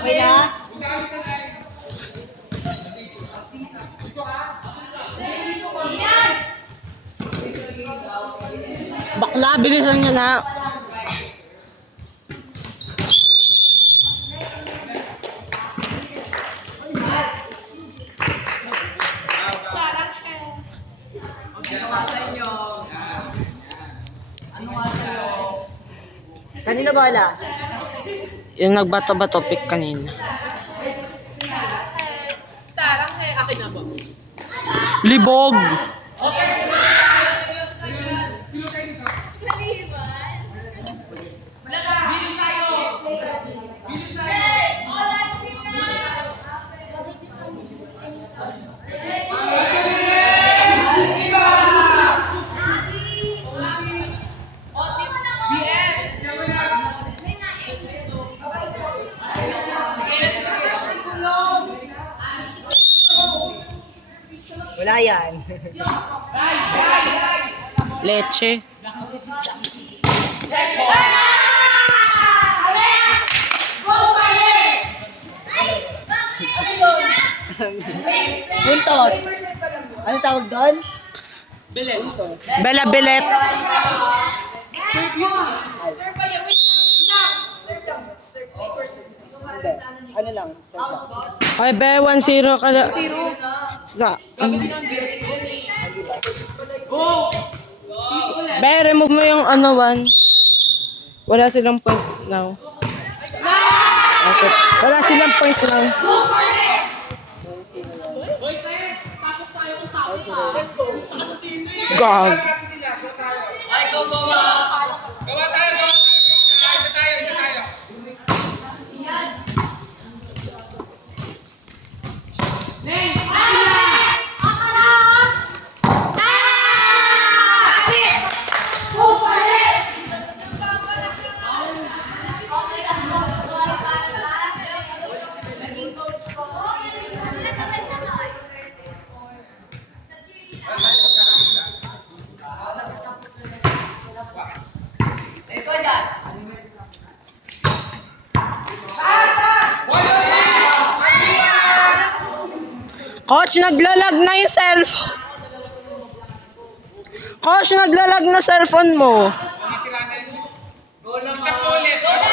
Okay na? Bakla, bilisan niyo na. Kanino bola? Yung nagbato-bato pick kanina. Libog! Wala yan. Leche. Puntos. Ano tawag doon? Bela Belet. Hindi. Ano lang? Ay, be, 1-0 ka na. Sa... Be, remove mo yung ano, 1. Wala silang point now. Okay. Wala silang point now. God. Coach, naglalag na yung cellphone. Coach, naglalag na cellphone mo. Ulit.